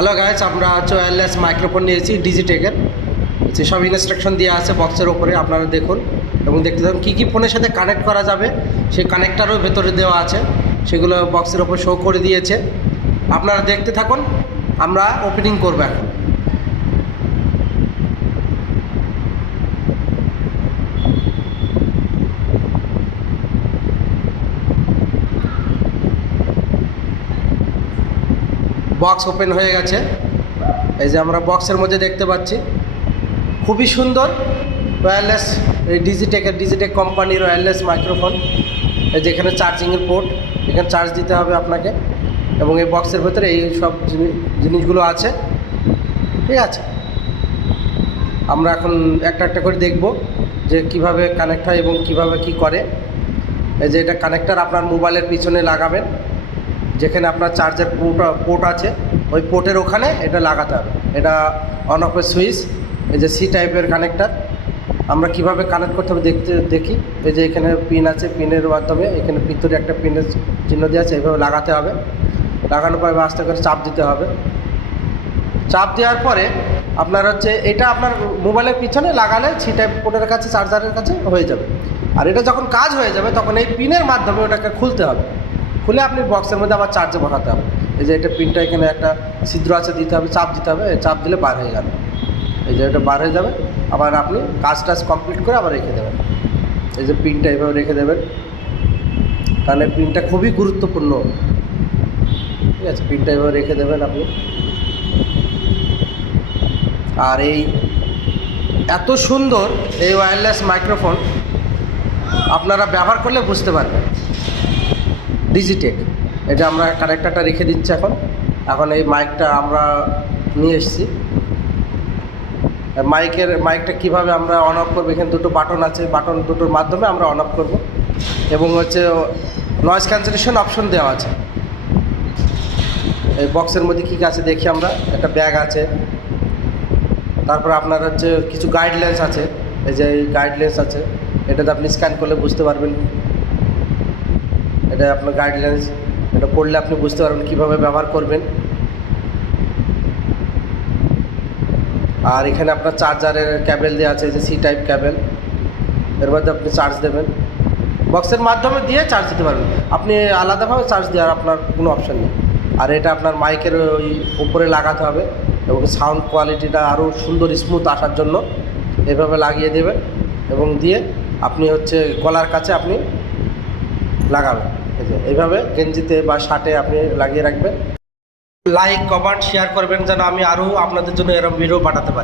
Hello guys, আমরা হচ্ছে wireless microphone নিয়েছি ডিজিটেকের। সব ইনস্ট্রাকশন দেওয়া আছে বক্সের ওপরে, আপনারা দেখুন এবং দেখতে থাকুন কী কী ফোনের সাথে কানেক্ট করা যাবে। সেই কানেক্টারও ভেতরে দেওয়া আছে, সেগুলো বক্সের ওপর শো করে দিয়েছে। আপনারা দেখতে থাকুন, আমরা ওপেনিং করবো এখন। বক্স ওপেন হয়ে গেছে। এই যে আমরা বক্সের মধ্যে দেখতে পাচ্ছি খুবই সুন্দর ওয়্যারলেস এই ডিজিটেক কোম্পানির ওয়্যারলেস মাইক্রোফোন। এই যে এখানে চার্জিংয়ের পোর্ট, এখানে চার্জ দিতে হবে আপনাকে, এবং এই বক্সের ভেতরে এই সব জিনিসগুলো আছে। ঠিক আছে, আমরা এখন একটা একটা করে দেখব যে কিভাবে কানেক্ট হয় এবং কিভাবে কি করে। এই যে এটা কানেক্টার আপনার মোবাইলের পিছনে লাগাবেন, যেখানে আপনার চার্জের পোর্ট আছে ওই পোর্টের ওখানে এটা লাগাতে হবে। এটা অন অফের সুইচ। এই যে সি টাইপের কানেক্টার। আমরা কিভাবে কানেক্ট করতে হবে দেখি। এই যে এখানে পিন আছে, পিনের মাধ্যমে এখানে ভিতরে একটা পিনের চিহ্ন দেওয়া আছে, এইভাবে লাগাতে হবে। লাগানোর পরে আস্তে করে চাপ দিতে হবে। চাপ দেওয়ার পরে আপনার হচ্ছে এটা আপনার মোবাইলের পিছনে লাগালে সি টাইপ পোর্টের কাছে, চার্জারের কাছে হয়ে যাবে। আর এটা যখন কাজ হয়ে যাবে তখন এই পিনের মাধ্যমে ওটাকে খুলতে হবে। খুলে আপনি বক্সের মধ্যে আবার চার্জে বসাতে হবে। এই যে এটা পিনটা এখানে একটা ছিদ্র আছে, দিতে হবে, চাপ দিতে হবে। চাপ দিলে বার হয়ে যাবে। এই যে এটা বার হয়ে যাবে, আবার আপনি কাজ কমপ্লিট করে আবার রেখে দেবেন। এই যে পিনটা এইভাবে রেখে দেবেন, কারণ এই পিনটা খুবই গুরুত্বপূর্ণ। ঠিক আছে, পিনটা এইভাবে রেখে দেবেন আপনি। আর এই এত সুন্দর এই ওয়্যারলেস মাইক্রোফোন আপনারা ব্যবহার করলে বুঝতে পারবেন। ডিজিটেক, এটা আমরা কানেক্টারটা রেখে দিচ্ছি এখন এই মাইকটা আমরা নিয়ে এসেছি। মাইকটা কিভাবে আমরা অন অফ করবো, এখানে দুটো বাটন আছে, বাটন দুটোর মাধ্যমে আমরা অন অফ করবো। এবং হচ্ছে নয়েজ ক্যান্সেলেশন অপশন দেওয়া আছে। এই বক্সের মধ্যে কী আছে দেখি আমরা। একটা ব্যাগ আছে, তারপর আপনার হচ্ছে কিছু গাইডলাইন্স আছে। এই যে এই গাইডলাইন্স আছে, এটাতে আপনি স্ক্যান করলে বুঝতে পারবেন। এটা আপনার গাইডলাইন্স, এটা পড়লে আপনি বুঝতে পারবেন কীভাবে ব্যবহার করবেন। আর এখানে আপনার চার্জারের ক্যাবেল দেওয়া আছে, যে সি টাইপ ক্যাবেল, এর মধ্যে আপনি চার্জ দেবেন। বক্সের মাধ্যমে দিয়ে চার্জ দিতে পারবেন, আপনি আলাদাভাবে চার্জ দেওয়ার আপনার কোনো অপশান নেই। আর এটা আপনার মাইকের ওই উপরে লাগাতে হবে, এবং সাউন্ড কোয়ালিটিটা আরও সুন্দর স্মুথ আসার জন্য এভাবে লাগিয়ে দেবেন, এবং দিয়ে আপনি হচ্ছে গলার কাছে আপনি লাগাবেন। এই যে এইভাবে গেঞ্জিতে বা শার্টে আপনি লাগিয়ে রাখবেন। লাইক, কমেন্ট, শেয়ার করবেন যেন আমি আরও আপনাদের জন্য এরকম ভিডিও পাঠাতে পারি।